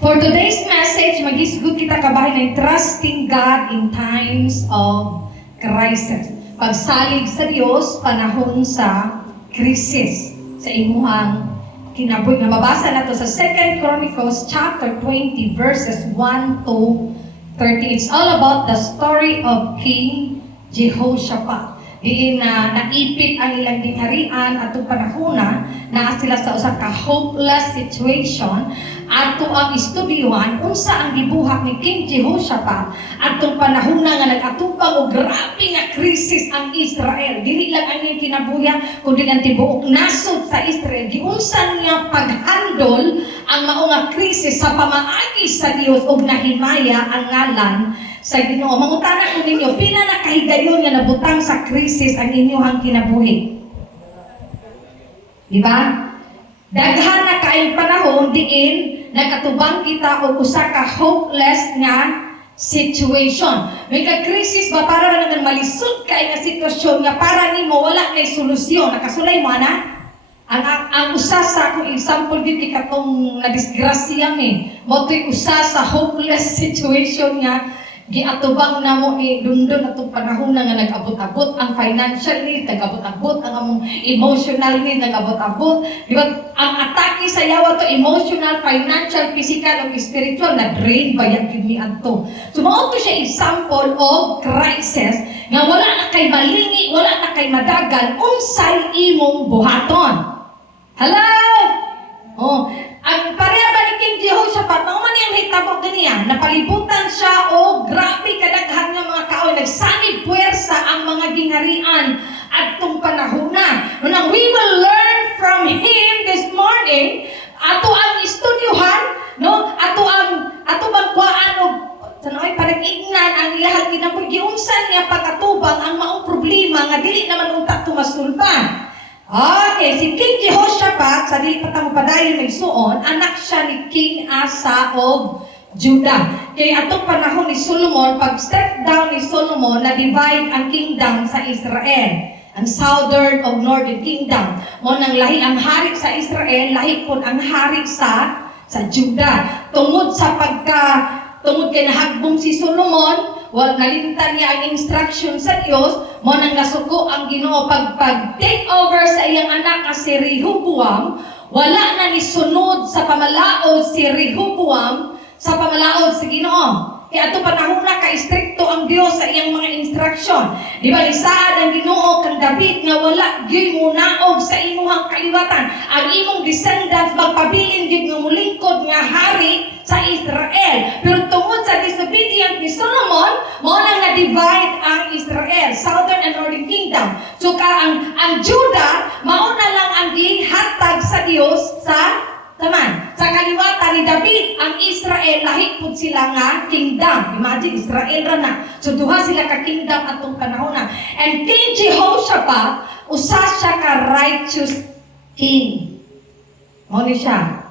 For today's message, mag-isgot kita kabahin ng trusting God in times of crisis. Pagsalig sa Diyos, panahon sa krisis. Sa imuhang kinabuhi. Mababasa na to sa 2 Chronicles chapter 20 verses 1 to 30. It's all about the story of King Jehoshaphat. Diin na naipit ang ilang gingharian atong panahona na sila sa usa ka hopeless situation. Ato ang istudyuhan unsa ang gibuhat ni King Jehoshaphat atong panahona nga nagatubang og grabe nga krisis ang Israel. Dili lang ang iyang kinabuhi kundi ang tibuok nasod sa Israel. Giunsa niya paghandol ang mao nga krisis sa pamaagi sa Dios ug nahimaya ang ngalan sa Ginoo. Mangutana ko ninyo, pila na kahigayon nga nabutang sa krisis ang inyong kinabuhi? Di ba? Daghan na kaayong panahon diin nagkatubang kita og usa ka hopeless nga situation. May ka-krisis ba para na nga malisod kay nga sitwasyon nga para nimo wala nay solusyon. Nakasulay mo ana? Ang usa sa akong example dito katong nadisgrasya mi. Mo to'y usa sa hopeless situation nga giatubang namo dundon atong panahon nga nag-abot-abot ang financial need, nag-abot-abot ang among emotional need, nag-abot-abot. Di ba? Ang atake sa yawa to emotional, financial, physical, ug spiritual na drain ba yan gid ni adto. So mao to siya example of crisis nga wala na kay malingi, wala na kay madagan unsay imong buhaton. Hello? Oh, ang pareha ba ni King Jehoshaphat, mao man yang hitabo ganiya, napalibutan siya o grabe kadaghan nga mga kaoy, nagsanib puwersa ang mga gingharian adtong panahona. Nang we will learn from him this morning, ato ang istudyuhan, no? Ato bang kuhaan og sanoy parang-ignan ang ilahang kinabuhi giunsan niya pagkatubang ang maong problema nga dili naman unta tumasulban. Okay, si King Jehoshaphat, sa dili pa tamo padayon nagsuon, anak siya ni King Asa of Judah. Kaya atong panahon ni Solomon, pag step down ni Solomon, na-divide ang kingdom sa Israel. Ang southern of northern kingdom. Mo nang lahi ang hari sa Israel, lahi po ang hari sa Judah. Tungod kay nahagbong si Solomon, nalimtan niya ang instruction sa Dios, mo nang nasuko ang Ginoo pag-take over sa iyang anak nga si Rehoboam, wala na ni sunod sa pamalaod si Rehoboam sa pamalaod sa Ginoo. Kaya ato panahon na ka-istrikto ang Dios sa iyang mga instruction. Di ba lisaad ang Ginoo kang David nga wala gyud mo naog sa imuhang kaliwatan. Ang imong descendants magpabilin gyud nga mulingkod nga hari sa Israel. Pero tungod sa disobedience ni Solomon, mo nang na-divide ang Israel, southern and northern kingdom. So ang Judah mao na lang ang gihatag sa Dios sa kaliwatan ni David, ang Israel, lahi po sila nga kingdom. Imagine, Israel ra na. So, duha sila ka kingdom atong panahon na. And King Jehoshaphat, usa siya ka righteous king. Muna siya.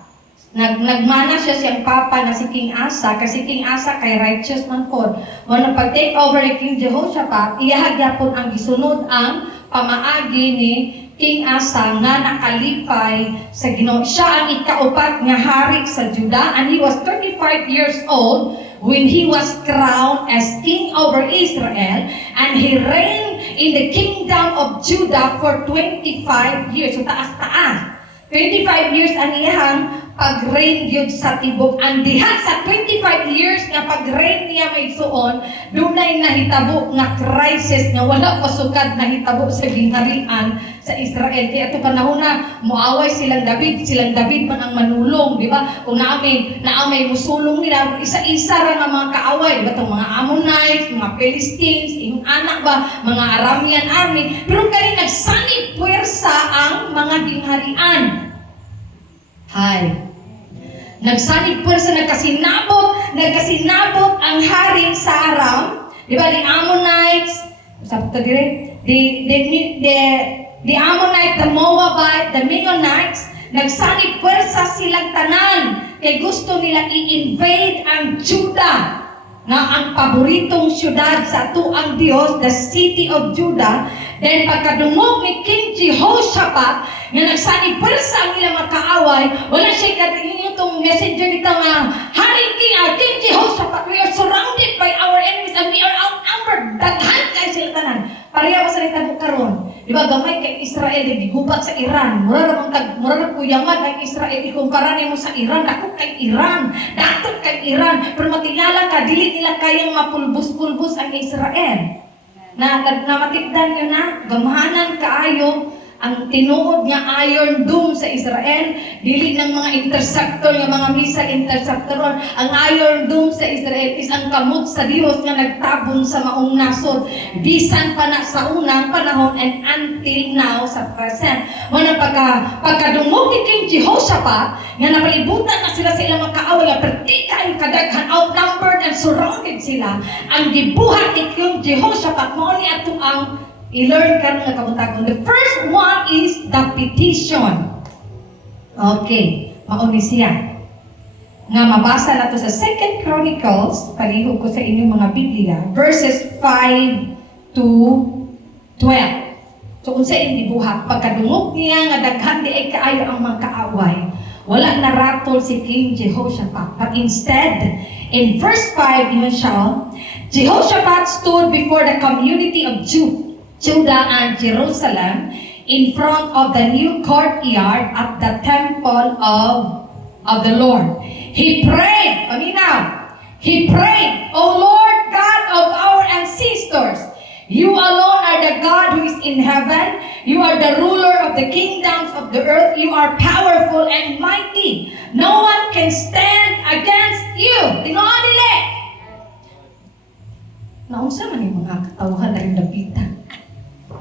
Nagmana siya siyang papa na si King Asa, kasi King Asa kay righteous man po. Muna pag-take over ni King Jehoshaphat, iyahagya po ang gisunod ang pamaagi ni King Asa nga nakalipay sa Ginoo. Siya ang ikaupat nga hari sa Judah, and he was 35 years old when he was crowned as king over Israel, and he reigned in the kingdom of Judah for 25 years. So taas-taas. 25 years ang iyang pag-reign gyud sa tibok. Ang diha sa 25 years nga pag-reign niya may suon, dunay nahitabo nga crisis nga wala pasukad nahitabo sa gingharian sa Israel. Kaya ito panahon na muaway silang David man ang manulong, di ba? Kung naamay musulong nila, isa-isa ra nga mga kaaway, di ba? Itong mga Ammonites, mga Philistines, yung anak ba, mga Aramean army. Pero kani nagsanib puwersa ang mga gingharian. Nagsanib puwersa, nagkasinabot ang hari sa Aram, di ba? The Ammonites, the Ammonite, the Moabite, the Mennonites, nagsanib puwersa silang tanan kay gusto nila i-invade ang Judah, nga ang paboritong syudad sa tuang Dios, the city of Judah. Then pagkadungog ni King Jehoshaphat nga nagsanib puwersa ang ilang mga kaaway, wala siya itong messenger dito nga ba gamay kay Israel gigubat sa Iran. Mura ra kuyaman ang Israel ikumpara nimo sa Iran. Dako kay Iran. Dato kay Iran. Pero matingala ka dili nila kayang mapulbos-pulbos ang Israel. Matikdan nyo na, gamahanan kaayo ang tinuod niya Iron Dome sa Israel, dili ng mga interceptor, ng mga missile interceptor. Ang Iron Dome sa Israel is ang kamot sa Dios nga nagtabon sa maong nasod. Bisan pa na sa unang panahon and until now sa present. Muna pagkadungog ni King Jehoshaphat, nga napalibutan na sila sa ilang makaaway, pertika yung kadaghan, outnumbered and surrounded sila. Ang gibuhat ni King Jehoshaphat, mao ni ato ang i-learn ka nga kabutagon. The first one is the petition. Okay, mauni siya. Nga mabasa na to sa 2 Chronicles, palihog ko sa inyong mga Biblia, verses 5 to 12. So kung sa inyong buhat, pagkadungog niya nga daghan di ay kaayo ang mga kaaway, wala na ratol si King Jehoshaphat. But instead, in verse 5, yun siya, Jehoshaphat stood before the community of Judah and Jerusalem in front of the new courtyard at the temple of the Lord. He prayed, he prayed, O Lord God of our ancestors, you alone are the God who is in heaven. You are the ruler of the kingdoms of the earth. You are powerful and mighty. No one can stand against you. Tingnan nila. Naunsa man yung mga katawhan na yung lapitan.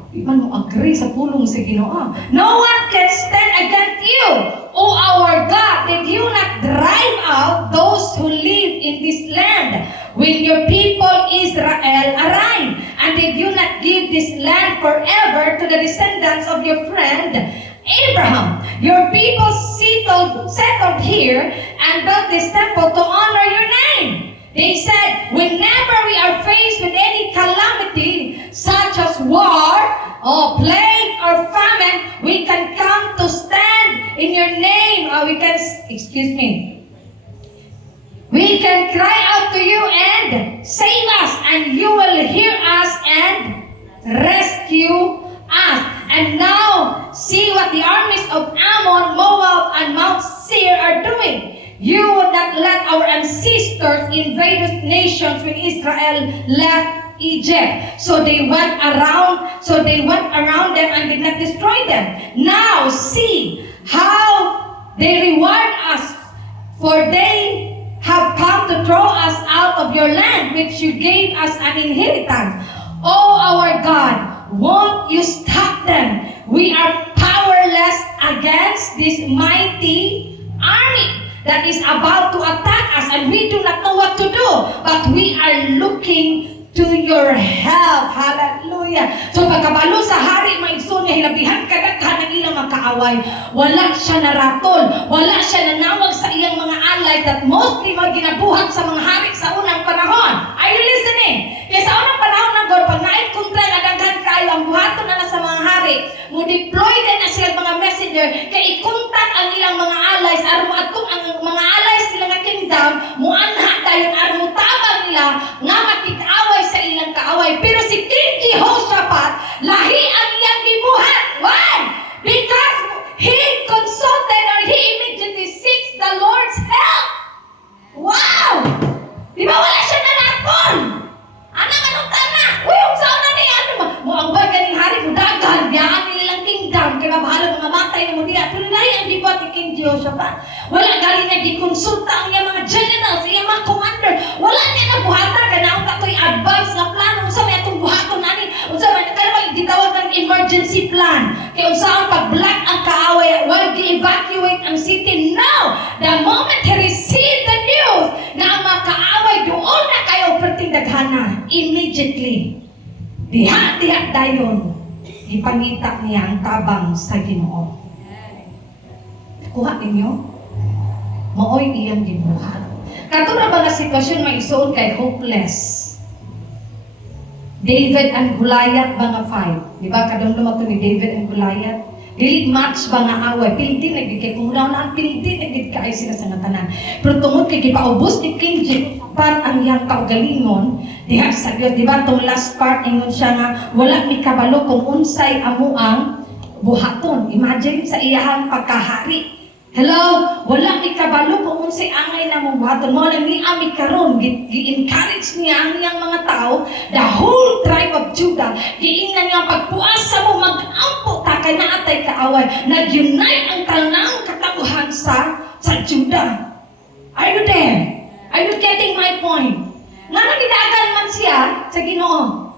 Di man mo agree sa pulong sa Ginoo. No one can stand against you, O our God. Did you not drive out those who live in this land when your people Israel arrived? And did you not give this land forever to the descendants of your friend Abraham? Your people settled here and built this temple to honor your name. They said, whenever we are faced with any calamity, such as war, or plague, or famine, we can come to stand in your name. We can cry out to you and save us, and you will hear us and rescue us. And now, see what the armies of Ammon, Moab, and Mount Seir are doing. You would not let our ancestors invade those nations when Israel left Egypt. So they went around them and did not destroy them. Now see how they reward us, for they have come to throw us out of your land, which you gave us an inheritance. Oh our God, won't you stop them? We are powerless against this mighty army that is about to attack us, and we do not know what to do, but we are looking to your help. Hallelujah. So pagkabalo sa hari, maigsoon nga hilabihan kadaghan ng ilang mga kaaway, wala siya naratol, wala siya nanawag sa iyang mga alay that mostly ginabuhat sa mga hari sa unang panahon. Are you listening? Kaya sa unang panahon ng God, pag naik kontra na daghan kayo, ang buhaton na sa mga hari, mo deploy din na sila mga messenger, kaya ikontak ang ilang mga allies, aron atong ang mga allies sila nga kingdom, muanha dayon aron mutabang nila nga makit-away sa ilang kaaway. Pero si King Jehoshaphat, lahi ang iyang gibuhat. Why? Because he consulted, or he immediately seeks the Lord's help. Wow! Di ba wala siya narakon? Anong tana? Uy, yung sauna niya, mo ang ba ganing hari mo dagan, yaan nilang kingdom, kaya mabahala mga matay na mo diya. Pero lahi ang gibuhat ni King Jehoshaphat. Wala galing niya gikonsulta ang iyang mga generals, iyang mga commander. Wala niya nabuhatan, kanaon ka to'y advice na plano. Unsa may atong buhaton nani? Unsa may nagkaroon gitawag ng emergency plan. Kaya unsaon pag-black ang kaaway, while gi-evacuate ang city. Now, the moment he received the news na ang mga kaaway doon na kayo pertindaghana, immediately, diha dayon, ipangita niya ang tabang sa Ginoo. Kuha ninyo? Maoy iyang gibuhat. Katulad ba nga sitwasyon may isuon kay hopeless? David and Goliath ba nga fight? Di ba? Kadamdam ito ni David and Goliath. Dili match ba nga away, pildi na gid kay kung daw na pildi na gid kaay sila sa nga tanan. Pero tungod kay gipaubos ni King Jehoshaphat ang iyang kaugalingon diha sa Dios, di ba? Tong last part ingon siya nga wala mi kabalo kung unsay amo ang buhaton. Imagine sa iyahang pagkahari. Hello, wala mi kabalo kung unsay angay na mong buhaton. Mo lang ni ami karon gi-encourage niya ang iyang mga tao, the whole tribe of Judah. Giingnan niya pagpuasa mo mag-ampo ta kay naatay kaaway. Nag-unite ang tanang katabuhan sa Judah. Are you there? Are you getting my point? Nga nagidagan man siya sa Ginoo.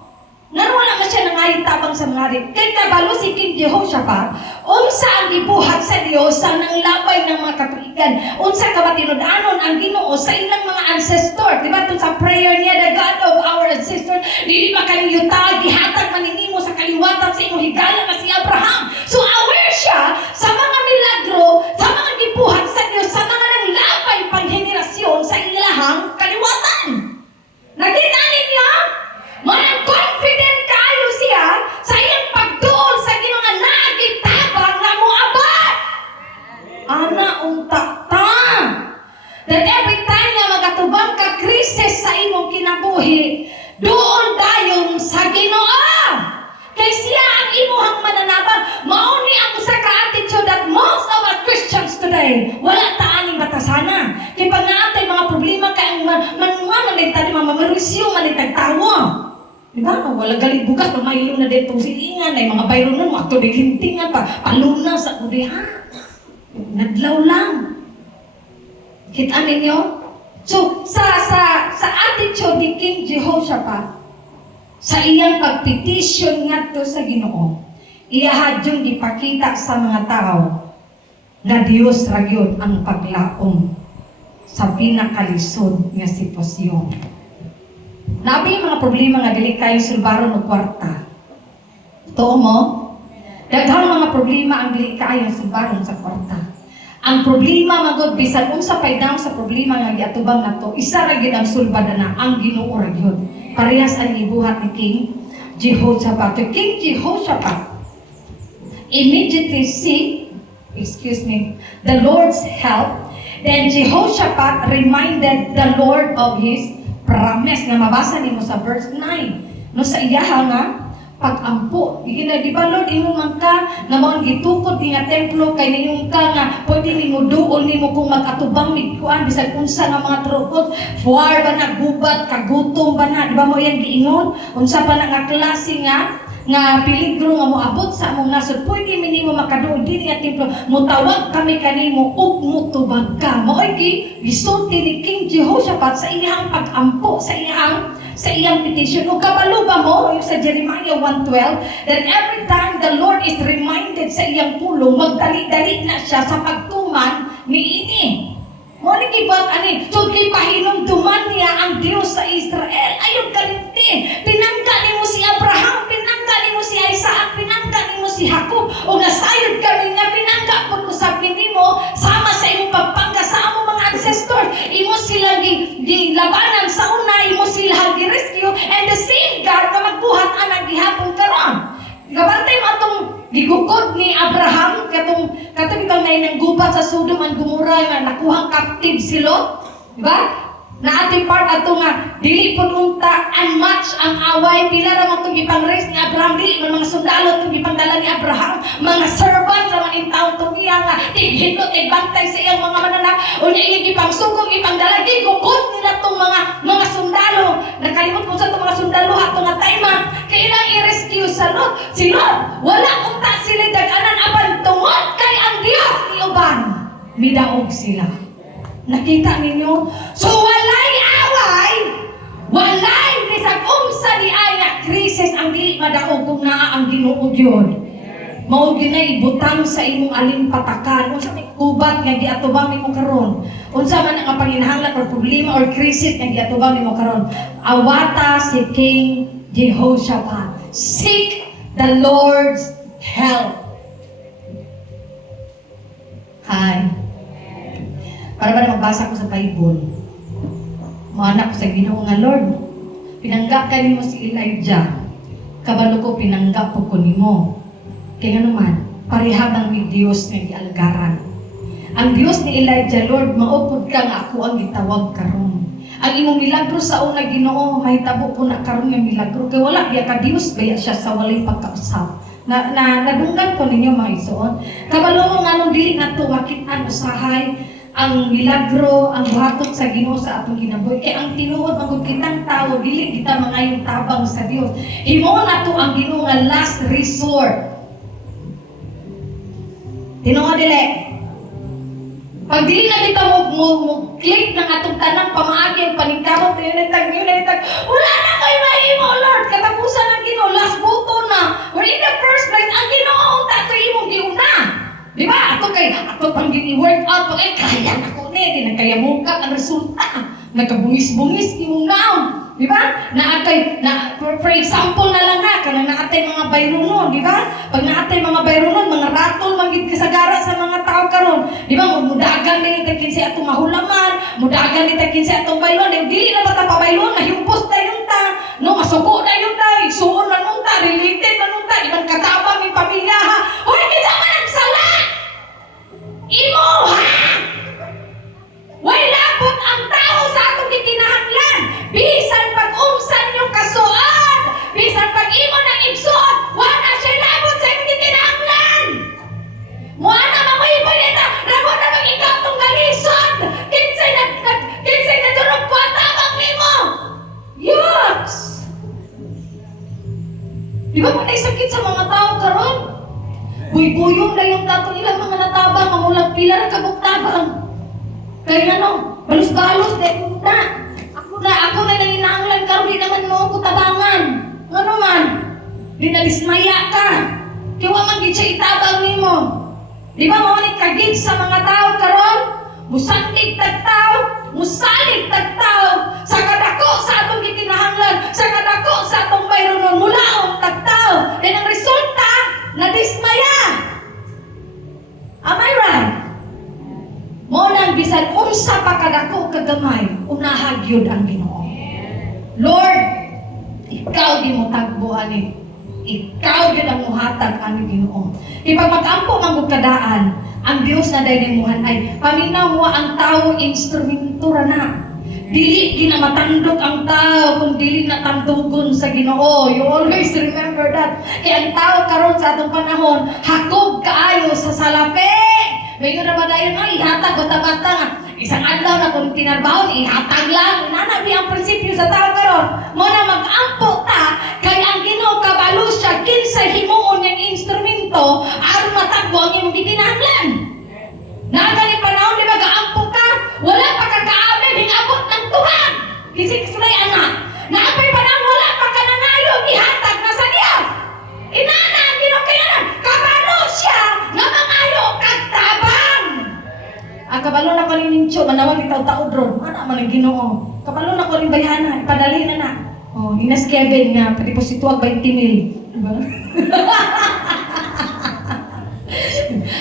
Nga wala man siya nangayitabang sa mga rin. Kaya kabalo si King Jehoshaphat, unsa ang gibuhat sa Dios sa nang labay ng mga katuigan. Unsa ka ba tinud-anon ang Ginoo sa ilang mga ancestor. Diba ito sa prayer niya, the God of our ancestor, dili ba kayong yuta, gihatag maninimo sa kaliwatan sa imong higala na si Abraham. So aware siya sa mga milagro, sa mga gibuhat sa Dios, sa mga nang labay pang henerasyon sa ilahang kaliwatan. Nakita ninyo? Manang confident kayo siya sa iyang pagtuol sa Ginoo nga nagitabang nga moabot. Ana unta ta. That every time nga magatubang ka krisis sa imong kinabuhi, duol dayon sa Ginoo. Kay siya ang imuhang mananabang. Mao ni ang usa ka attitude that most of our Christians today wala ta aning batasana. Kay pag naatay mga problema kay manuwa man tadi mamarisyo man tagtawo. Diba? Wala galing bukas, mamaylo na dito silingan, ay mga bayro nun, wakto di lintingan pa, paluna sa kudiha. Nadlaw lang. Kita ninyo? So, sa attitude ni King Jehoshaphat, sa iyang pagpetisyon nga to sa Ginoo, iyahad yung ipakita sa mga tao na Diyos ragyod ang paglaom sa pinakalisod nga sitwasyon. Nabi yung mga problema nga dili kayo sulbaron o kwarta. Totoo mo? Daghang mga problema ang dili kayo sulbaron sa kwarta. Ang problema magod bisan unsa pay daw sa problema nga giatubang nato, isa ra gid ang sulbada na ang Ginoo ra gyud. Parehas ang ibuhat ni King Jehoshaphat. King Jehoshaphat immediately seek, the Lord's help. Then Jehoshaphat reminded the Lord of his promise nga mabasa nimo sa verse 9. No sa iyaha nga pag-ampo. Di ba Lord, ingon man ka nga mao gitukod ni nga templo kay ningon ka nga pwede nimo duol nimo kung mag-atubang migkuan bisag unsa nga mga trukot, fuar ba na gubat, kagutom ba na, di ba mo yan giingon? Unsa pa na nga klase nga peligro nga moabot sa among nasod, pwede minimo makaduol dili nga templo, mutawag kami kanimo ug mutubag ka. Mao'y gisulti ni King Jehoshaphat sa iyang pag-ampo, sa iyang petition. O kabalo ba mo yung sa Jeremiah 1:12 that every time the Lord is reminded sa iyang pulong, magdali-dali na siya sa pagtuman ni ini. Mo ni gibag ani, so gipahinumduman niya ang Dios sa Israel. Ayun kalimti, pinangga nimo si Abraham, pinangga nimo si Isaac, pinangga nimo si Jacob. O nasayod kami nga pinangga pud usab nimo sama sa imong pagpangga sa among mga ancestors. Imo sila gilabanan sa una, imo sila gi-rescue, and the same God na magbuhat anang gihapon karon. Gabantay mo atong gigukod ni Abraham katong itong nang gubat sa Sodom and Gomorrah nga nakuhang captive si Lot, di ba? Na ating part ato nga dili pud unta unmatch ang away, pila ra man tong gipang-raise ni Abraham, dili man mga sundalo tong gipangdala ni Abraham, mga servant ra man in town tong iya nga tighidot bantay sa iyang mga mananap, unya iya gipangsugong gipangdala, gigukod nila tong mga sundalo. Nakalimot mo sa tong mga sundalo ato nga time kailang i-rescue sa Lot. Si Lot wala unta sila daganan apan tungod kay ang Dios ni uban midaog sila. Nakita ninyo? So walay away, walay bisag unsa di ay nga krisis ang dili madaog kung naa ang Ginoo gyud. Mao gyud na ibutang sa imong alimpatakan. Unsa may gubat nga giatubang nimo karon? Unsa man ang panginahanglan or problema or krisis nga giatubang nimo karon? Awata si King Jehoshaphat. Seek the Lord's help. Hi. Para ba na magbasa ko sa Bible? Maanak ko sa Ginoo nga Lord, pinanggap ka nimo si Elijah. Kabalo ko pinanggap po ko nimo. Kaya naman, parehang may Dios nga gialagaran. Ang Dios ni Elijah, Lord, maupod ka nga ako ang gitawag karon. Ang imong milagro sa una, Ginoo, mahitabo po na karon nga milagro. Kay wala biya ka Dios, baya siya sa walay pagkausap. Nadunggan ko ninyo mga isuon. Kabalo mo nga nung dili na to makitaan usahay ang milagro, ang buhaton sa Ginoo sa atong kinabuhi. Kay ang tinuod magud kitang tao, dili kita mangayong tabang sa Dios. Himo na to ang Ginoo nga last resort. Tinuod dili. Pag dili na kita mo click ng atong tanang pamaagi ang paningkamot, nilitag, wala na kayo mahimo, Lord. Katapusan ng Ginoo, last button na. We're in the first place, ang Ginoo, ang tato imong giuna. Di ba? Ato pang gini-work out, pag kaya na ko di na kaya mukat ang resulta. Nagkabungis-bungis imong naon. Di ba? For example na lang na, kanang naatay mga bayronon, di ba? Pag naatay mga bayronon, mga ratol, manggit kasagara sa mga tao karon. Di ba? Mudagan na yung takin sa atong mahulaman, mudagan na yung takin sa atong baylon. Dili na ba ta pabaylon, nahimpos na yung ta, no? Masuko na yung ta, igsuon na nung ta, related na nung ta, di ba katabang yung pamilya ha? Hoy, kita man ang sala! Imo ha! Way labot ang tao sa atong gikinahanglan. Bisan pag-umsan yung kasuot, bisan pag-imo ng igsuot, wala siya labot sa imong gikinahanglan. Muana mamuhiboy nita, ramo na mag ikaw tong galisod. Kinsay na durog po ang tabang nimo. Yucks! Di ba mo naisakit sa mga tao karon? Buy-buyong na yung tato ilang mga natabang, mamulang pila na kabuktabang. Kaya ano, balos-balos, ako na nanginanglan ka, di naman mo ako tabangan. Ano man, di na dismaya ka. Kaya man di siya itabang ni mo. Di ba maulit kagid sa mga tao karon? Musandig tagtao, musalig tagtao, sa kadako sa atong gikinahanglan, sa kadako sa atong bayronon, mulaong tagtao. And ang resulta, nadismaya. Am I right? Mo nang bisan unsa pa kadako kagamay, unahag yun ang Ginoo. Lord, ikaw di mo tagbo ani. Ikaw yun ang muhatag ani Ginoo. Ipag mag-ampo man kadaan, ang Dios na dayang muhan ay paminaw mo ang tao instrumento ra na. Dili ginamatandok ang tao kung dili natandugon sa Ginoo. You always remember that. Kaya ang tao karon sa atong panahon, hakog kaayo sa salapi. Mayon na ba dayon ay ihatag bata-bata nga. Isang adlaw na kung tinarbahon, ihatag lang. Nanabi ang prinsipyo sa tao karon. Mo na mag-ampo ta, kay ang Ginoo kabalo siya, kinsa himuon yung instrumento, aron matagbo ang imong gikinahanglan. Nagani panahon di ba gaampo ka? Wala pa kagaamin, hingabot ng tuhag. Kisik-sulay anak. Naapay panahon, wala pa ka nangayo, ihatag na sa Dios. Inana ang Ginoo kaya na, kabalo siya, nga mangayo kagtabang. Kabalo na ko rin nincho, manawag itaw taod ron. Ano man ang Ginoo? Kabalo na ko rin bayhana, ipadali na na. Hinas Kevin nga, padiposituag 20,000. Diba?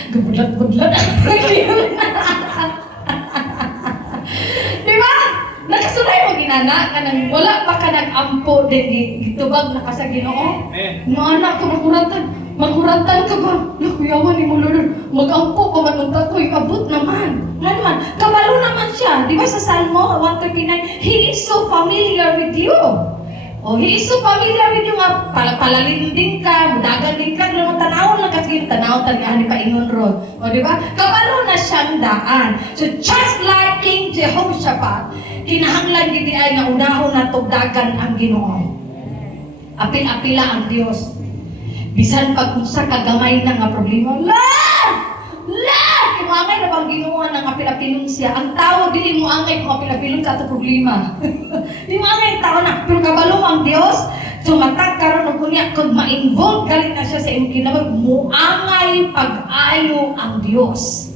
Gabudlat-budlat. Diba? Nakasulay mo ginana, kanang wala pa ka nag-ampo din, gitubag na ka sa Ginoo. Mga anak ko, magkuratan ka ba? Nakuyawan ni mo, Lord. Mag-ampo pa man ng takoy, abot naman. Nga naman, kabalo naman siya. Di ba sa Salmo 139, He is so familiar with you. He is so familiar with you nga, palalinding ka, mudagan din ka, kung tanawon lang kasi tanaw tanihan ni Paingon Rod. Di ba? Kabalo na siyang daan. So just like King Jehoshaphat, kinahanglan gidi ay nga unahon na tugdagan ang Ginoo. Apil-apila ang Dios. Bisan pag unsa kagamay na nga problema, Kumangay na bang Ginoo ng apil-apilon siya? Ang tao, dili mo angay kung apil-apilon sa ito problema. Di mo angay ang tao na, pero kabalo ang Dios, so matagkaroon ng kunya, kung ma-involve galing na siya sa iyong kinabag, muangay pag-ayo ang Dios.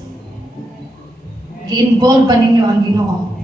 I-involve ba ninyo ang Ginoo?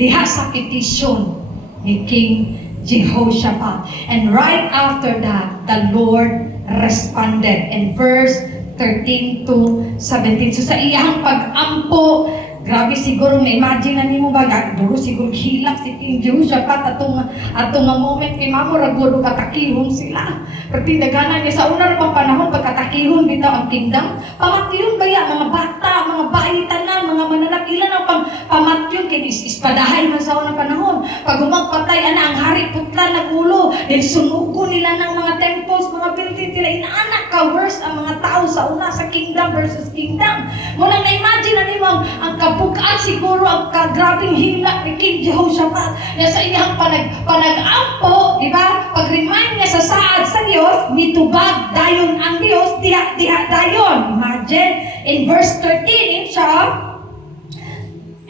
Diha sa kitisyon ni King Jehoshaphat. And right after that, the Lord responded in verse 13 to 17. So sa iyang pag-ampo, Grabe siguro na-imagine na nimo ba, duro siguro hilak si King Jehoshaphat atong nga moment kay mamo ragulo katakihon sila. Pero tindaganan niya sa una ra panahon pagkatakihon bitaw ang kingdom, pamatyon baya mga bata, mga bayi tanan, mga mananap ilan ang pamatyon kay ispadahay man sa unang panahon. Pag umagpatay ana ang hari putla nagulo, then sunugo nila ng mga temples, mga building nila inaanak ka worse ang mga tao sa una sa kingdom versus kingdom. Muna na-imagine na nimo ang kabukaan siguro ang kagrabing hilak ni King Jehoshaphat na sa iyang panag-ampo, di ba? Pag-remind niya sa saad sa Diyos, mitubag dayon ang Diyos, diha dayon. Imagine, in verse 13, siya,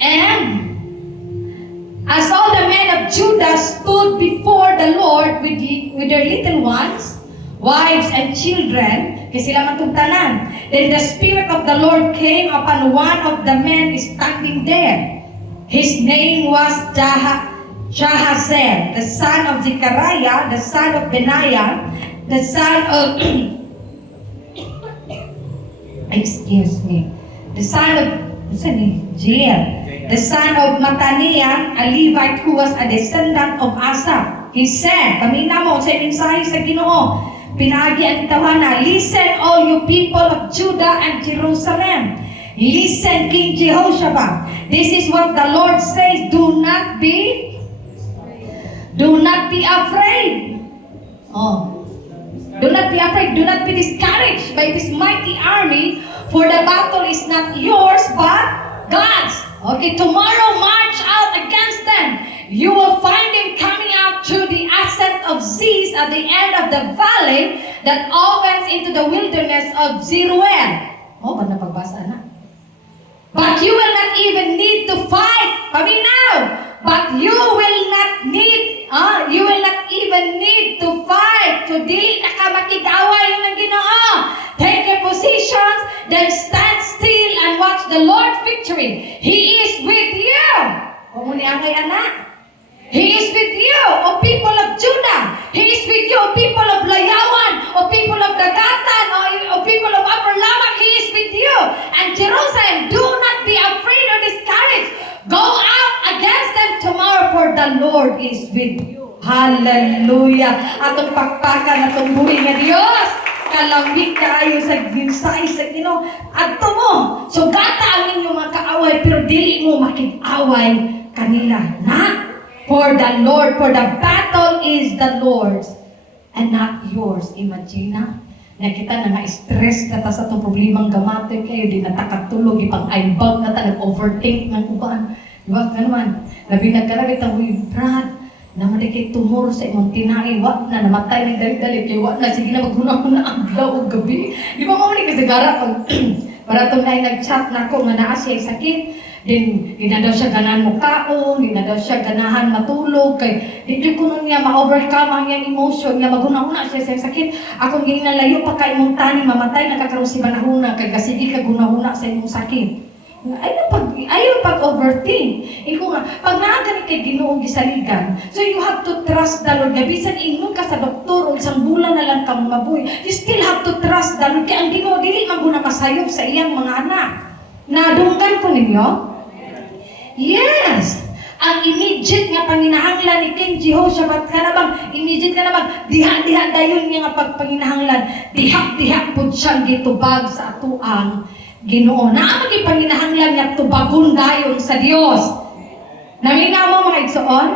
and as all the men of Judah stood before the Lord with their little ones, wives and children, kasi sila matugtanan. Then the Spirit of the Lord came upon one of the men standing there. His name was Jahaziel, the son of Zechariah, the son of Benaiah, the son of the son of Jael, the son of Mattaniah, a Levite who was a descendant of Asaph. He said, kamina mo sa mensahe sa Ginoo, pinagi ang tawana, listen all you people of Judah and Jerusalem. Listen, King Jehoshaphat. This is what the Lord says, do not be afraid. Do not be afraid. Do not be discouraged by this mighty army, for the battle is not yours, but God's. Okay, tomorrow march out against them. You will find him coming out through the ascent of Ziz at the end of the valley that opens into the wilderness of Zeruel. Ba napagbasa na? But you will not even need to fight. Paminaw! But you will not even need to fight. So dili na ka makig-away ng Ginoo. Take your positions, then stand still and watch the Lord's victory. He is with you. Muni angay anak. He is with you, O people of Judah. He is with you, O people of Layawan, O people of Dagatan, O people of Upper Lawak. He is with you. And Jerusalem, do not be afraid or discouraged. Go out against them tomorrow, for the Lord is with you. Hallelujah. Atong pakpakan, atong buhay nga Diyos. Kalambing kaayo sa ginsay sa Ginoo. Adto mo. So gata ang inyong mga kaaway, pero dili mo makig-away kanila. For the battle is the Lord's and not yours. Imagine na kita na nga-stress ka ta sa itong problemang gamate kayo, di natakatulog, ipang-aibag na ta, nag-overtake ng uban. Diba ka naman? Nabinag ka na kita, Brad, naman kay tumor sa imong tinahe, wak na, namatay ng dali-dali, kaya wak na, sige na maghuna-huna ang adlaw o gabi. Di ba mamali ka sagara pag para itong na nag-chat na ako nga naa siya sakit. Then, di na daw siya ganahan mukaon, di na daw siya ganahan matulog, kay di ko nun niya ma-overcome ang iyang emotion, niya maguna-una siya sa sakit. Akong ginalayo pa kay imong tani, mamatay na kakaroon si manahuna, kay kasigi ka guna-una sa imong sakit. Ayaw pag-overthink. Iko nga, pag naaganit kay Ginoo gisaligan, so you have to trust the Lord. Gabisan ingon ka sa doktor o isang bulan na lang kang mabuhay, you still have to trust the Lord. Kaya ang Ginoo dili maguna masayop sa iyang mga anak. Nadunggan ko ninyo? Yes! Ang immediate nga panginahanglan ni King Jehoshaphat ka na bang, immediate ka na bang, diha-diha dayon nga nga pagpanginahanglan, diha-diha po siyang gitubag sa atuang Ginoo. Naamag yung panginahanglan nga tubagon dayon sa Dios. Namina mo mga igsoon?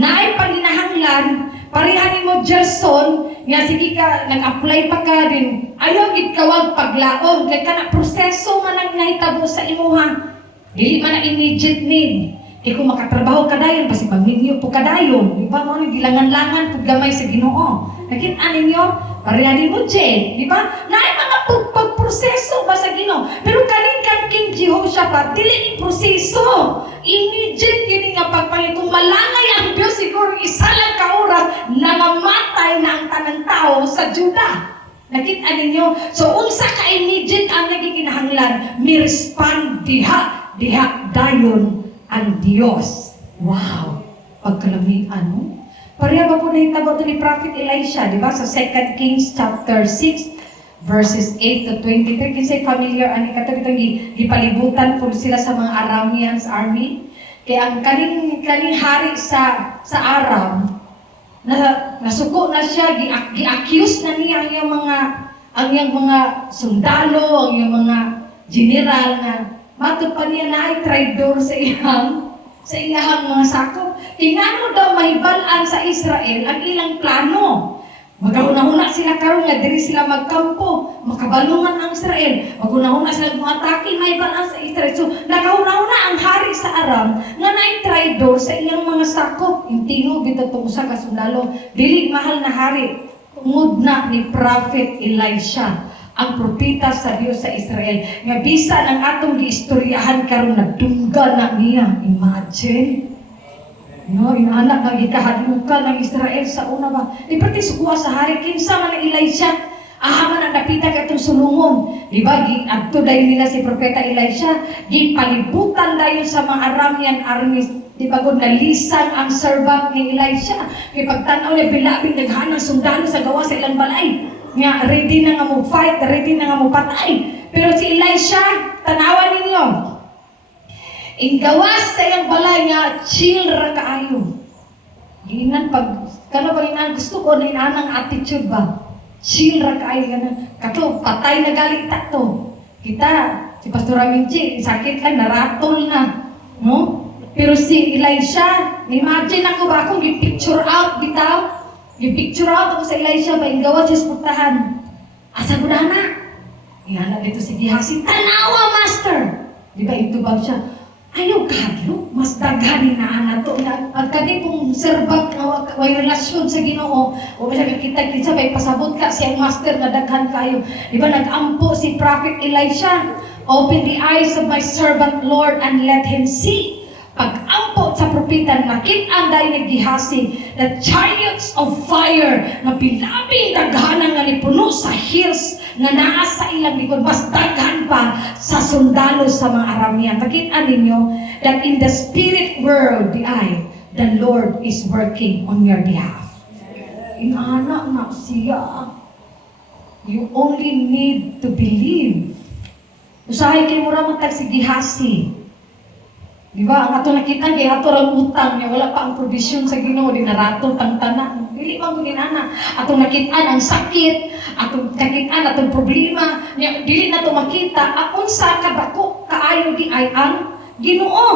Naay panginahanglan, parihan mo Gerson, nga sige ka, nag-apply pa ka din, ayaw gid kawag paglaog, kay ka na proseso man ang nahitabo sa imuha. Dili man na immediate need. Kaya kung makatrabaho ka dayon, kasi pag-ninyo po ka dayon, di ba mo, gilangan-langan pag gamay sa Ginoo. Nakita ninyo, parihan mo Jay, di ba? Naay mga pagproseso ba sa Ginoo. Pero kanin kang King Jehoshaphat, dili ni proseso. Immediate yun nga pagpangin. Kung malangay ang Diyos, siguro isa lang kaoras, nangamatay na ang tanang tao sa Judah. Nakita ninyo? So, unsa ka immediate ang naging kinahanglan, mi-respond diha dayon ang Diyos. Wow! Pagkalamian, no? Pareha ba po nahitabo ito ni Prophet Elisha, di ba? Sa 2 Kings chapter 6, verses 8 to 23. Kinsay familiar ani kato bitong gipalibutan po sila sa mga Arameans army. Kaya ang kaning hari sa Aram nasuko na siya, gi-accuse na niya ang iyang mga sundalo, ang iyang mga general na matod pa niya na ay traidor sa iyang mga sakop. Ingano daw mahibalan sa Israel ang ilang plano. Magahuna-huna sila karon nga diri sila magkampo, makabalungan ang Israel. Magahuna-huna sila atake mahibalan sa Israel. So nakahuna-huna ang hari sa Aram nga naay traidor sa iyang mga sakop. Intino bitaw tong usa ka sundalo, dili mahal na hari. Tungod na ni Prophet Elisha, ang propeta sa Dios sa Israel, nga bisa ng atong giistoryahan karon nagdungga na niya. Imagine. No, inanak nga gikahadlukan ng Israel sa una ba. Di pati sukuha sa hari kinsa man ni Elisha. Ahaman ang napita katong sulungon. Di ba? Adto dayon nila si propeta Elisha, gipalibutan dayon sa mga Aramean armies. Di ba gud nalisang ang servant ni Elisha. Kay pagtan-aw niya bilabing daghanang sundalo sa gawa sa ilang balay. Nga ready na nga mo fight, ready na nga mo patay. Pero si Elisha, tanawan ninyo. Gawas sa iyang balay nga chill ra kaayo. Ginan pag kano ba inan gusto ko na inanang attitude ba? Chill ra kaayo ganun. Kato patay na galing to. Kita si Pastor Aminchi sakit lang naratol na, no? Pero si Elisha, imagine ako ba kung gi-picture out bitaw? Gi-picture out ako sa Elisha ba gawas sa putahan. Asa gud na? Iyan dito si Gehazi, tanawa master. Di ba ito ba siya? Ayaw kadlo, mas daghanin na anato na ang kani pong servant na way relasyon sa Ginoo. O basta kita kinsa may pasabot ka siyang master na daghan kayo. Di ba nag-ampo si Prophet Elisha? Open the eyes of my servant Lord and let him see. Pag-ampo sa propeta, nakit-an dahil ni Gehazi the chariots of fire na pilaping daghanan nga nipuno sa hills nga naa sa ilang likod, mas daghan pa sa sundalo sa mga Aramean. Nakit-an ninyo that in the spirit world, the Lord is working on your behalf. Inana na siya. You only need to believe. Usahay kay mura matag si Gehazi. Di ba? Ang ato nakita kay ato rang utang niya, wala pa ang provision sa Ginoo, dinaratol tang tanan. Dili man gud ana. Ato nakita ang sakit, ato nakita atong problema, niya dili na to makita ang unsa ka dako kaayo di ay ang Ginoo.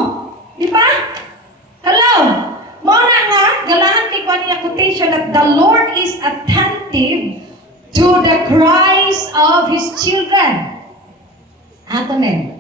Di ba? Hello. Mao na nga galahan kay kwaniya quotation that the Lord is attentive to the cries of His children. Ato na.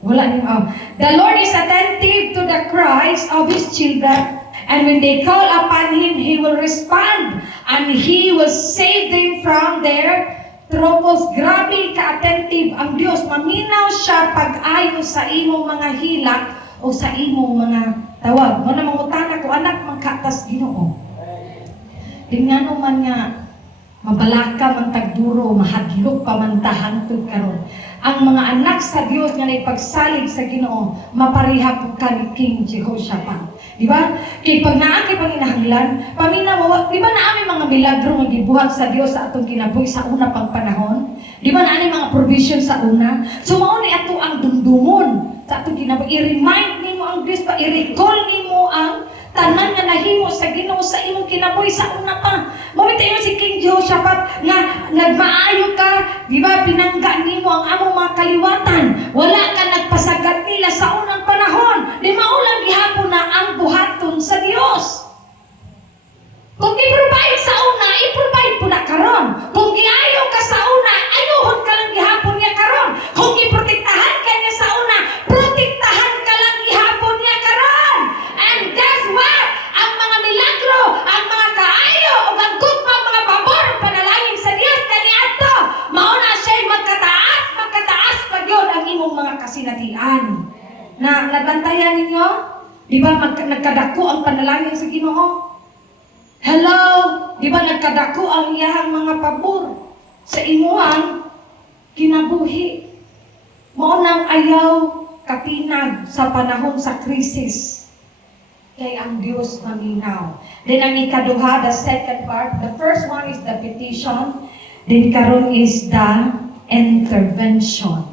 Wala niyo. The Lord is attentive to the cries of His children, and when they call upon Him, He will respond, and He will save them from their troubles. Grabe ka-attentive ang Diyos. Maminaw siya pag-ayo sa imong mga hilak o sa imong mga tawag. Mo na mangutana ko, anak, magkatas Ginoo. Tingnan man nga, mabalaka man tagduro, mahadlok pamantahan to karon. Ang mga anak sa Dios nga naipagsalig sa Ginoo, mapariha po ka ni King Jehoshaphat. Di ba? Kay pag naa kay panginahanglan, paminaw, di ba naami mga milagro nga gibuhat sa Dios sa atong kinabuhi sa una pang panahon? Di ba naani mga provision sa una? So mao ni ato ang dumdumon sa atong kinabuhi. I-remind nimo ang Dios pa, i-recall nimo ang tanan nga nahimo sa Ginoo sa imong kinabuhi sa una pa. Mamita si King Jehoshaphat nga nagmaayo ka, di ba, pinangga nimo ang among mga kaliwatan. Wala ka nagpasagad nila sa unang panahon. Di maulang gihapon na ang buhaton sa Dios. Kung i-provide sa una, i-provide po na karon. Kung giayo ka sa una, ayuhon ka lang gihapon niya karon. Kung iprotektahan ka niya sa una, protektahan ka lang gihapon niya karon. And guess what? Ang mga milagro, ang mga kaayo, o ang gugma, mga babor, panalangin sa Diyos, kaniadto, mauna siya'y magkataas pag yun ang imong mga kasinatian. Na nabantayan ninyo? Di ba nagkadako ang panalangin sa Ginoo? Hello? Di ba nagkadako ang iyahang mga pabor sa imuhang kinabuhi? Mao nang ayaw katinag sa panahon sa krisis. Kay ang Dios maminaw. Then ang ikaduha, the second part, the first one is the petition. Then karon is the intervention.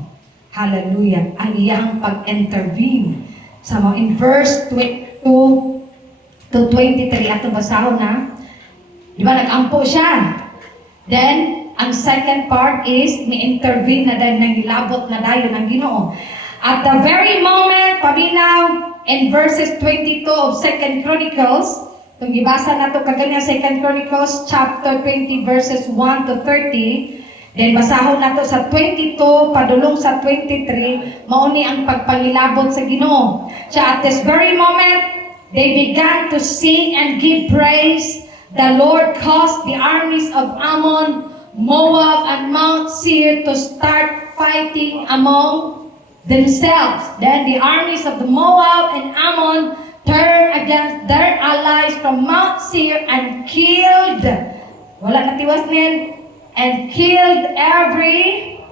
Hallelujah. Ang iyang pag-intervene. Sa mga in verse 22 to 23, ato basahon na. Di ba, nag-ampo siya. Then, ang second part is, may-intervene na dahil nangilabot na dayon ng Ginoo. At the very moment, paminaw, in verses 22 of 2 Chronicles, itong ibasa na ito kaganya 2 Chronicles chapter 20 verses 1 to 30, then basahon na ito sa 22, padulong sa 23, mauni ang pagpangilabot sa Ginoo. So at this very moment, they began to sing and give praise. The Lord caused the armies of Ammon, Moab, and Mount Seir to start fighting among themselves. Then the armies of the Moab and Ammon turned against their allies from Mount Seir and killed, wala natiwas nin, and killed every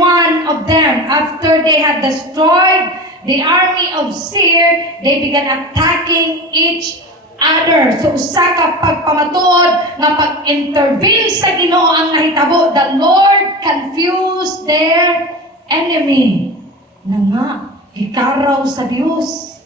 one of them. After they had destroyed the army of Seir, they began attacking each other. So usa ka pagpamatuod nga pag-intervene sa Ginoo ang nahitabo. The Lord confused their enemy. Na nga, gikaraw sa Dios.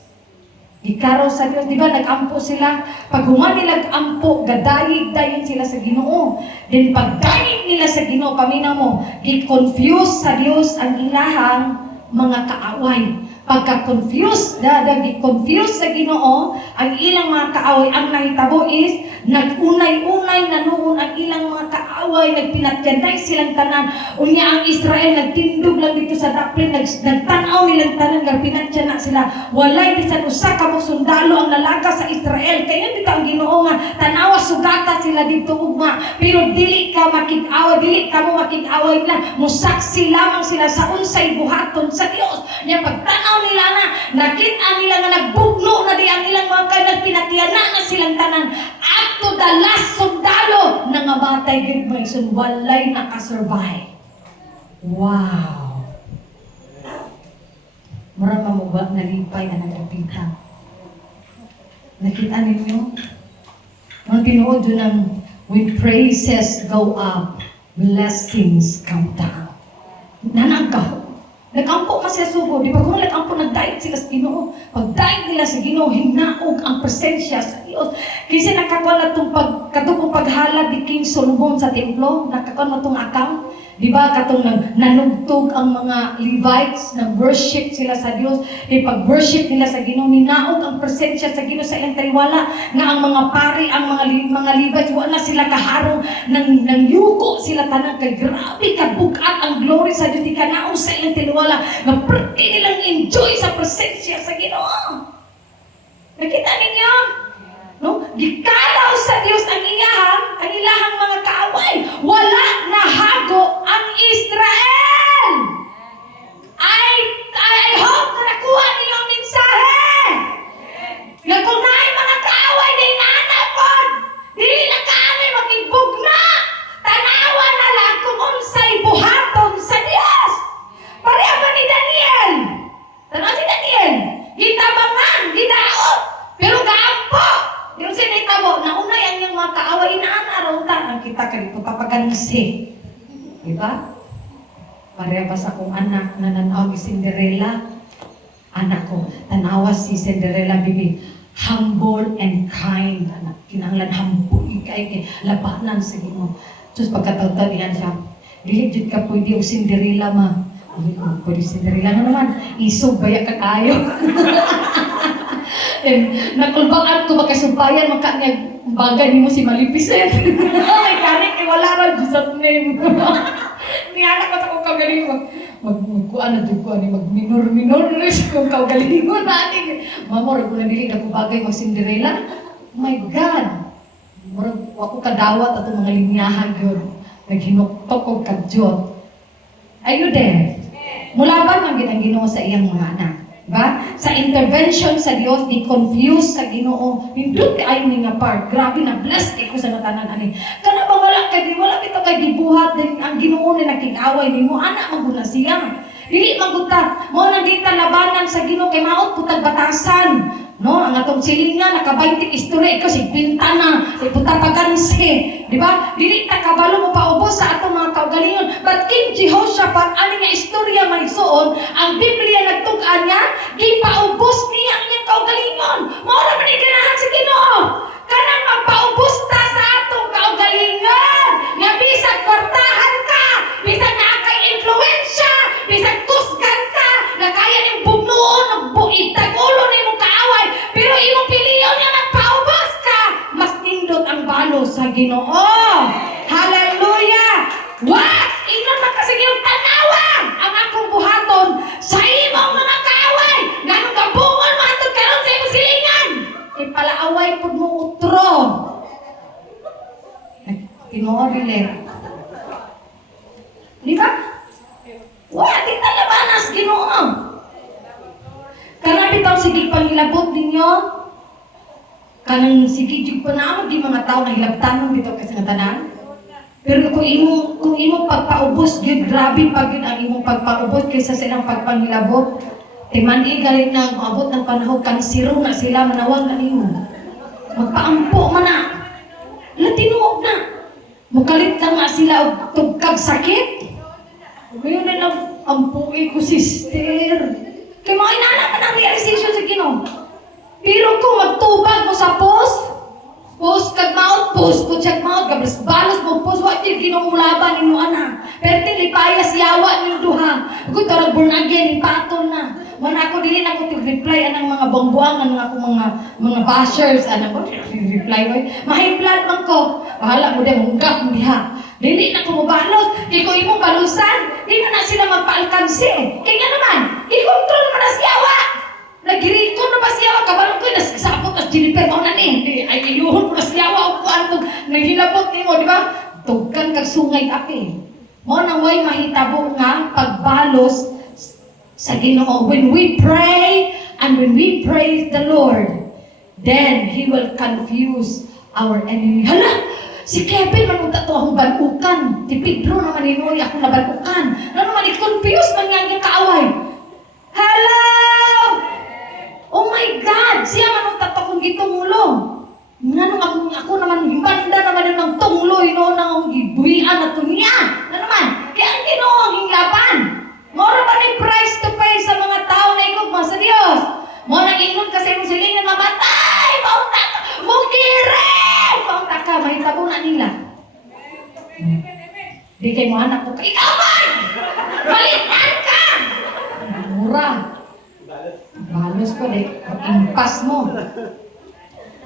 Gikaraw sa Dios. Di ba, nag-ampo sila. Pag humani nag-ampo, gadayig-dayin sila sa Ginoo. Then pagdayig nila sa Ginoo, paminaw mo, gi-confuse sa Dios ang ilahang mga kaaway. Pagka-confuse, gi-confuse sa Ginoo, ang ilang mga kaaway, ang nahitabo is, nag-unay-unay na noon ang ilang mga kaaway, nagpinatyanay silang tanan. Unya ang Israel, nagtindog lang dito sa daplin, nagtanaw nilang tanan, nagpinatyan na sila. Walay bisan usa ka mong sundalo ang nalaga sa Israel. Kaya dito ang Ginoo nga, tanawa sugata sila dito ugma. Pero dili ka makig-away, dili ka mo makig-away lang. Musaksi lamang sila sa unsay buhaton sa Dios. Nya pagtanaw nila na, nakita nila nga nagbugno na di ang ilang mga kay nagpinatiyana na silang tanan. Up to the last sundalo nangamatay gid may walay nakasurvive. Wow. Mura mamubag na lipay na nagapita. Nakita ninyo? Ang tinuod yun ng when praises go up, blessings come down. Nanangkaho. Nag-ampo man siya sugo. Di ba kung nag-ampo, nag-diet sila sa Ginoo. Pag-diet nila sa Ginoo, hinaog ang presensya sa Diyos. Kasi nakakuha na itong katupong paghalad ni King Solomon sa templo. Nakakuha na itong account. Di ba katong nanugtog ang mga Levites, nag-worship sila sa Diyos. Di pag-worship nila sa Ginoo, ninaog ang presensya sa Ginoo sa ilang taliwala. Nga ang mga pari, ang mga Levites, wala sila kaharong, nang yuko sila tanang kay grabe kabukat ang glory sa Diyos. Di kanaog sa ilang taliwala. Nga perti nilang enjoy sa presensya sa Ginoo. Nakita ninyo? No? Gikalaw sa Diyos ang ilahang mga kaaway. Wala na hago ang Israel. I hope na nakuha niyo ang mensahe. Nga kung naay mga kaaway na inanapon, dili na kaaway mag-ibugna. Tanawa na lang kung unsay buhaton sa Diyos. Pareha ba ni Daniel? Tanaw si Daniel. Gitabangan, gidaot, pero gaampo. Yung sinitabo, naunay ang yung mga kaaway inaanaraw ang kita kalito kapagansi. Diba? Pareha ba sa kong anak na nanaw ni Cinderella? Anak ko, tanawa si Cinderella, bibi, humble and kind. Anak, kinanglan humble, kay labanan sa Ginoo. Tapos pagkataon-taon niyan siya, diligid ka pwede yung Cinderella, ma. Pwede Cinderella nga naman, isog, baya ka kayo. Nakulbaan ko makasubayan makanya bagay ni mo si Maleficent. Ay kani kay wala ra Jesus name. Ni anak ko sa kong kagaling magkuan na jud ko ani magminor ris kung kaugalingon na ani. Mamor ko na dili na ko bagay mag Cinderella. Oh my God. Murag ako kadawat ato mga linyahan gyud. Naghinuktok og kadyot. Are you there? Mulaban man gid ang Ginoo sa iyang mga anak. Ba? Sa intervention sa Dios, di-confuse sa Ginoo. Hindot kaayo ni nga part. Grabe na blessed ko sa natanan ani. Kana ba wala kay bito kay gibuhat din ang Ginoo ni nakig-away nimo anak maguna siya. Dili maguta. Mo nang kita labanan sa Ginoo kay maot putag batasan. No, ang atong silingan naka 20 istorya ikaw si pintana, iputa paganse, di ba? Dili ta kabalo mo paubos sa atong mga kaugalingon. But King Jehoshaphat ani nga istorya magsuon, ang Biblia nagtug-an niya, gipaubos niya ang iyang kaugalingon. Mao ra man ni ganahan sa Ginoo. Kanang magpaubos ta sa atong kaugalingon. Nga bisag kwartahan ka, bisag naa kay influensya, bisag kusgan ka, na kaya ning bugnuon og buitag-ulo nimo kaaway, pero imong piliyon nga magpaubos ka, mas nindot ang balo sa Ginoo. Hallelujah! What? Ingnon man kasi yung tanawan ang akong buhaton sa imong mga kaaway. Ganong gabungon mo atong karon sa imong silingan. Ipalaaway pud mo utro. Tinoo dili. Di ba? Wala di talabanas Ginoo. Kana bitaw sige pangilabot ninyo. Kanang sige jud pa na di mga tao na hilabtanon bitaw kasi nga tanan. Pero kung imong pagpaubos gyud grabe pag yun ang imong pagpaubos kaysa sa ilang pagpangilabot. Timandi galing na maabot ng panahon kansiro na sila manawag na nimo. Magpaampo man na. Latinuog na. Mukalit lang nga sila og tugkag sakit. Ngayon na lang ampuin ko sister. Kaya mga inana man ang realization sa Ginoo. Pero kung magtubag mo sa post kag maot, post ko check maot, gabras balos mo post, what yung ginungulaban ninyo ana. Pero tilipayas yawa ninyo duha. Kung tarag born again, patol na. Mana ako dili na ko reply anang mga bongbuang anang ako mga bashers ana ko reply oy. Mahiblat man ko. Bahala mo din munggap mo diha. Dili na ko mabalot. Di ko imong balusan. Di na sila magpaalkansi. Kaya naman, i-control mo na si yawa. Nagirikon na ba si yawa? Kabalong ko nasapot as Jennifer mo na ni. Ay ayuhon mo na si yawa o kuan to. Naghilabot ni mo, di ba? Tugkan kag sungay api. Mo nang way mahitabo nga pagbalos sa Ginoo. When we pray and when we praise the Lord, then He will confuse our enemy. Hala! Si Kevin manunta to akong banukan. Ti Pedro naman inuwi ako na banukan. Ano naman i-confuse man nga kaaway. Hello! Oh my God! Siya manunta to akong gitungulo. Nga nung ako naman, banda naman yun ng tunglo, ino na akong gibuhian na to niya. Ano naman? Kaya ang Ginoo ang hinglaban. Mora ba ni price to pay sa mga tao na ikugma sa Diyos? Mo nang ingon kasi mong silingan mamatay! Maunta ka! Mugirin! Maunta ka! Mahitabo na nila. Di kayo mo anak ko ka. Ikaw man! Balitan ka! Mura. Balos ko di. Impas mo.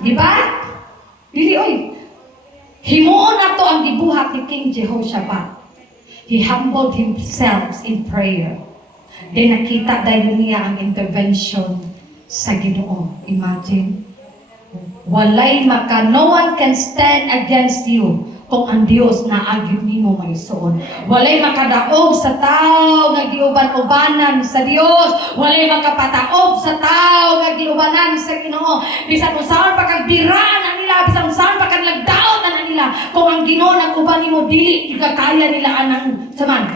Di ba? Dili oy. Himuon na to ang gibuhat ni King Jehoshaphat. He humbled himself in prayer. Then nakita dahil niya ang intervention sa Ginoo. Imagine. No one can stand against you kung ang Dios na agyud nimo maysuon. Walay makadaog sa tao nga giuban-ubanan sa Dios. Walay makapataog sa tao nga giubanan sa Ginoo. Bisan kung saan pagkagbiraan na nila, bisan kung saan pagkaglagdaon na nila, kung ang Ginoo nag-uban nimo dili ikakaya nila anang saman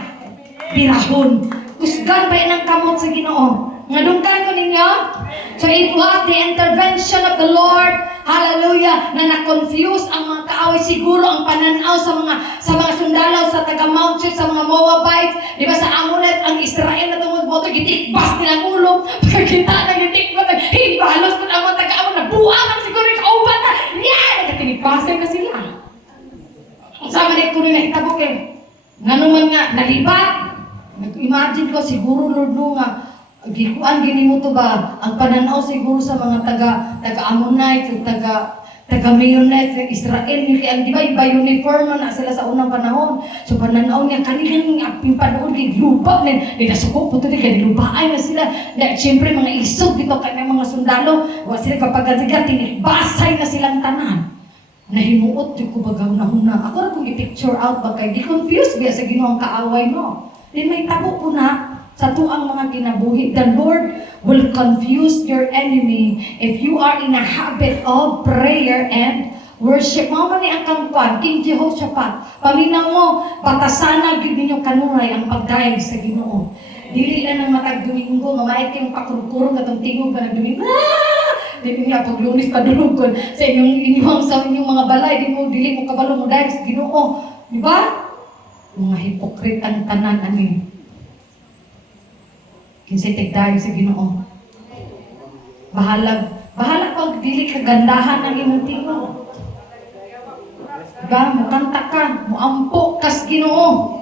birahon. Kusgan pa inang kamot sa Ginoo. Ngadungkan ko ninyo. So it was the intervention of the Lord, hallelujah, na na-confuse ang mga kaaway. Siguro ang pananaw sa mga sundalaw sa taga-Mount Church, sa mga Moabites, di ba sa Amulet, ang Israel na tungod mo ito, gitikbas nilang ulo, pagkita na gitikbas, hibalos mo ang mga taga-Amon, nabuang siguro yung kauban na, yeah! Nagkatinigbasan na sila. Ang sama na ko rin na itabok eh. Nga naman nga, nalibat. Imagine ko, siguro Lord no nga, gikuan gini mo to ba ang pananaw siguro sa mga taga-Ammonite, taga-Meunite sa Israel, ang di ba iba uniform na sila sa unang panahon. So pananaw niya kanilang aping panood kay lupa nin nasuko po to kay lupaay na sila. Na syempre mga isog dito kanyang mga sundalo, wa sila kapag tinibasay na silang tanan. Nahimuot jud ko bagaw na huna. Ako ra kung i-picture out ba kay di confused biya sa Ginoo ang kaaway no. Din may tabo po na sa tuang mga kinabuhi. The Lord will confuse your enemy if you are in a habit of prayer and worship. Mama ni ang kangkwan, King Jehoshaphat. Paminaw mo, patasana gid ninyo kanunay ang pagdayeg sa Ginoo. Dili na ng matag Domingo, mamait kayong pakurong-kurong katong tingog ka ng Domingo. Dili niya pag Lunes padulugkon sa inyong mga balay, dili mo kabalo mo dahil sa Ginoo. Di ba? Mga hipokritang tanan ani. Kinsay tigdayo sa Ginoo. Bahala pag dili kagandahan ng imong tingog. Diba? Mukanta ka, muampo kas Ginoo.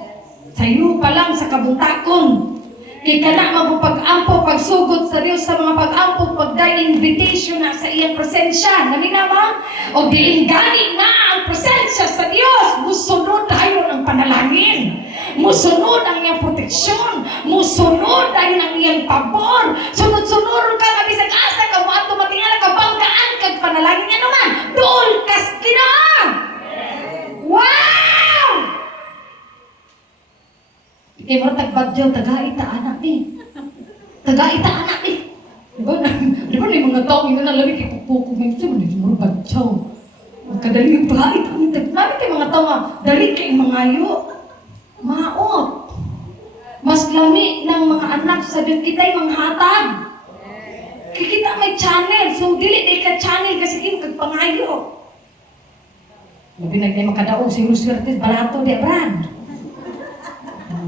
Sayo pa lang sa kabuntakon. Di ka na magpag-ampo, pagsugod sa Diyos sa mga pag-ampo, pagda-invitation na sa iyang presensya. Namina ba? O diingani na ang presensya sa Diyos. Musunod tayo ng panalangin. Musunod ang iyang proteksyon. Musunod ang iyang pabor. Sunod-sunod ka na bisag asa ka mo at tumatingala ka banggaan kag panalangin niya naman. Dool kas Ginoo. Wow! Kaya mo tagbadyaw, tagaita anak ni. Tagaita anak ni. Diba na yung mga tao, yun na lamig ipupukog ng siya, hindi mo badyaw. Magkadali yung tagait. Namin kayo mga tao nga, dali kayong mga yu. Maot. Mas lami ng mga anak sa Diyos kita'y mga hatag. Kikita may channel, so dili ka channel kasi kayo kagpangayo. Labi na kayo makadaog, siguro-swerte, balato di brand.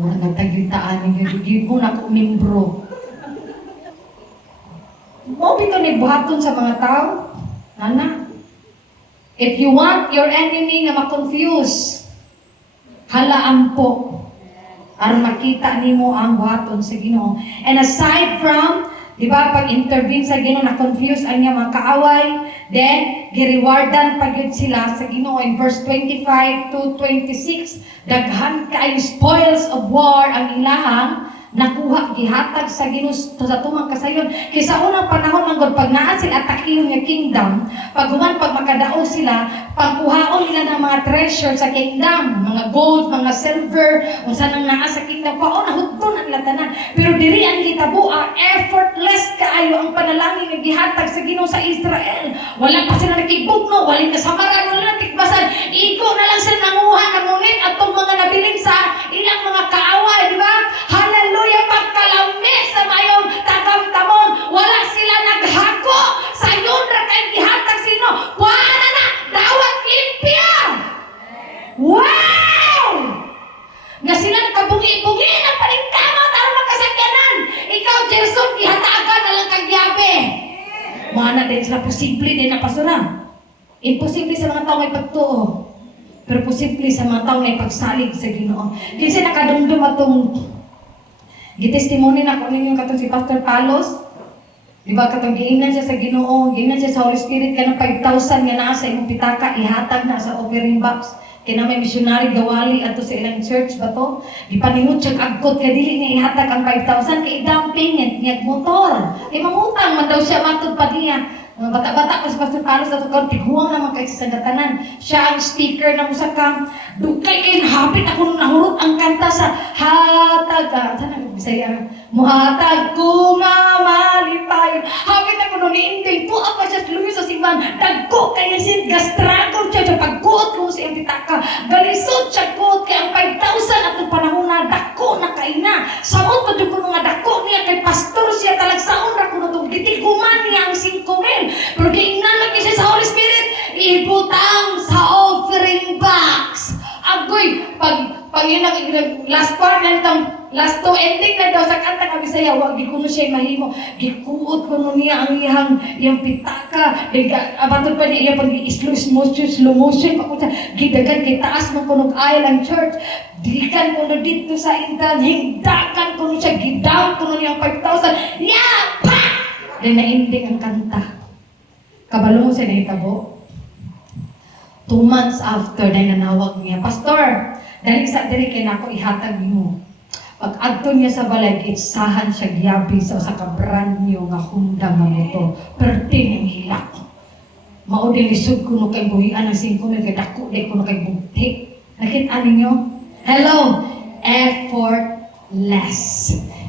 Nagtagitaan yung mo na kong membro. Mo bito ni buhaton sa mga tao. Nana, if you want your enemy na ma-confuse, halaan po para makita nimo ang buhaton sa Ginoo. And aside from, di ba, pag-intervene sa Ginoo, na-confuse ang niya mga kaaway, then, girewardan pa yun sila sa Ginoo. In verse 25 to 26, daghan kaayo spoils of war ang ilahang nakuha, gihatag sa Ginoo sa tumang kasayon. Kaysa unang panahon ng God, pag naa sila atakiyon nga kingdom, pag makadaog sila, pagkuhaon nila ng mga treasure sa kingdom, mga gold, mga silver, kung saan ang naa sa kingdom, paon na hudton ang latanan. Pero diri ang hitabo, effortless kaayo ang panalangin nga gihatag sa Ginoo sa Israel. Wala pa sila nakibugno, waling kasamaran, wala natikbasan. Iko na lang sila nanguha ng ngunit at itong mga nabiling sa ilang mga kaaway, di ba? Hallelujah! Pagkalami sa mayong tagamtamon, wala sila naghako sa yun ra kay gihatag sino. Wala na! Dawat limpya! Wow! Nga sila nakabungi-bungi ng paningkamot aron makasakyanan. Ikaw, Jason, gihatagan na lang kag yabe. Mana din sila posible din na pasura. Imposible sa mga tao may pagtuo. Pero posible sa mga tao may pagsalig sa Ginoo. Kasi nakadumdum atong gitestimony na kung ninyo katong si Pastor Palos. Diba katong giingnan siya sa Ginoo, giingnan siya sa Holy Spirit, kanang 5,000 nga naa sa imong pitaka, ihatag na sa offering box. Kaya may missionary gawali ato sa ilang church ba to? Gipaningot siya agkot kaya dili niya ihatag ang 5,000 kay down payment niya motor. Kaya mamutang man daw siya matod pa niya. Mga bata-bata ko si Pastor Carlos na ito, tiguang naman kay sa gatanan. Siya ang speaker ng usa ka, dukay kayo hapit ako nung nahurot ang kanta sa hatag. Saan ang Bisaya? Muhatag ko nga malipayon. Hapit ako nung niinday po ako siya lumis sa simbahan. Dagko kaya sin gastragol siya sa pagkuot ko sa iyang pitaka. Galisod siya kuot kaya ang 5,000 at yung panahon na dako na kaina. Samot pa ko nga dako niya kay pastor siya talagsaon ra ko na itong gitiguman niya ang 5,000. Pero giingnan lang siya sa Holy Spirit, ibutang sa offering box. Agoy, pag yun ang last part na itong last two ending na daw sa kanta kami saya, wag di ko siya mahimo. Gikuot ko nun niya ang iyang pitaka. Abatod pa niya pag slow motion pa ko siya. Gidagan kay taas mo kunog aisle ang church. Dikan ko na dito sa intan, hingdakan ko nun siya, gidaw ko nun yung 5,000. Yeah! Pa! Then na-ending ang kanta. Kabalo mo siya na itabo. 2 months after na nanawag niya, Pastor, dali sa diri kay nako ihatag mo. Pag adto niya sa balay, itsahan siya giyabi sa ka brand new nga Honda nga motor. Perte niyang hilak. Mao din lisod ko no kay buhian ng 5,000 kay dako day ko no kay bugti. Nakita ninyo? Hello, effortless.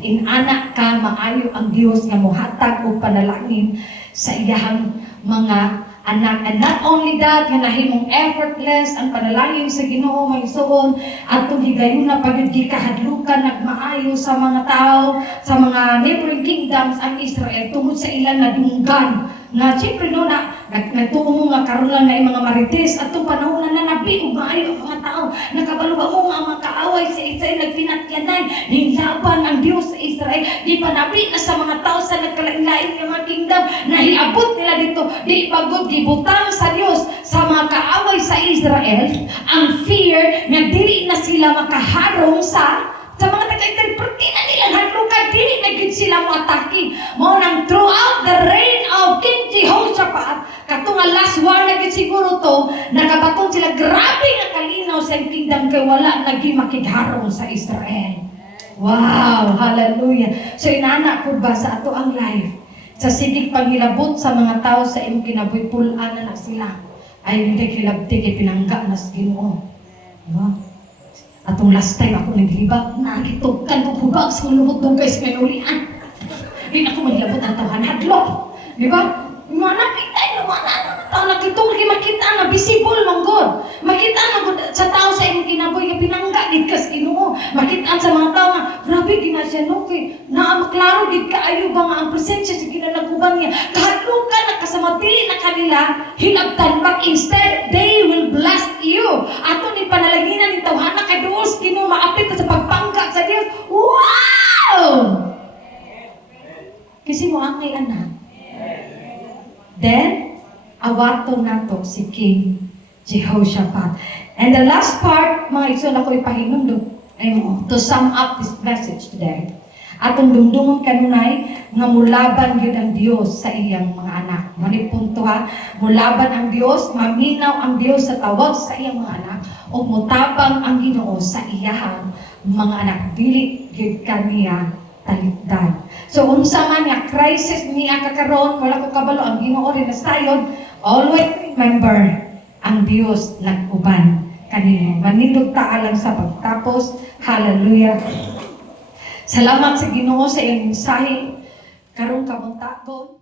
In anak ka maayo ang Dios nga mohatag og panalangin sa iyang mga anak. And not only that, nga nahimong effortless ang panalangin sa Ginoo magsuon at higayon na pagud gikahadlukan nagmaayo sa mga tao sa mga neighboring kingdoms ang Israel tungod sa ilang nadunggan nga siyempre no na nagtuo mo nga karon lang na yung mga marites at itong panahon na nabi ug maayo ang mga tao nakabaluba mo nga ang mga kaaway sa Israel nagpinatyanan nilaban ang Dios sa Israel di pa nabi na sa mga tao sa nagkalain-lain nga mga kingdom na hiabot nila dito di pagod gibutang sa Dios sa mga kaaway sa Israel ang fear nga dili na sila makaharong sa mga taga-interprete na nilang hadlukan, dili na gid sila mo atake. Mo nang throughout the reign of King Jehoshaphat, katong nga last war na gid siguro to, nakabaton sila grabe nga kalinaw sa kingdom kay wala nagi makigharong sa Israel. Wow, hallelujah. So inana ko ba sa ato ang life, sa sigig panghilabot sa mga tao sa imong kinabuhi pulaan na sila, ay hindi kilabti kay pinangga na sa Ginoo. Diba? Atong last time ako naglibag, nakitugkan ko hubag sa lubot doon guys manulian. Hindi ako maglabot ang tawahan hadlok. Di ba? Mga nakitay na mga tao nakitong makita na visible mong God. Makita na sa tao sa imong kinabuhi nga pinangga gid kas Ginoo. Makita sa mga tao nga grabe ginasya no kay naa maklaro gid kaayo ba nga ang presensya sa kinalaguban niya. Kahadlukan na kasama dili na kanila hinabtan but instead they will bless you. Ato ni panalaginan ni tawhana kay duos Ginoo maapit sa pagpangga sa Dios. Wow! Kasi mo ang kay anak. Then, awato nato si King Jehoshaphat. And the last part, mga igsoon ako ipahinumdum, ay mo, to sum up this message today. Atong dumdumon kanunay, nga mulaban yun ang Diyos sa iyang mga anak. Manipunto ha, mulaban ang Diyos, maminaw ang Diyos sa tawag sa iyang mga anak, o mutabang ang Ginoo sa iyang mga anak. Dili gid kaniya talikdan. So unsa man nga crisis niya kakaron, wala ko kabalo ang Ginoo rin nasayon, always remember ang Dios nag-uban kanino. Manindog ta lang sa pagtapos. Hallelujah. Salamat sa Ginoo sa iyong mensahe karong kamuntagon.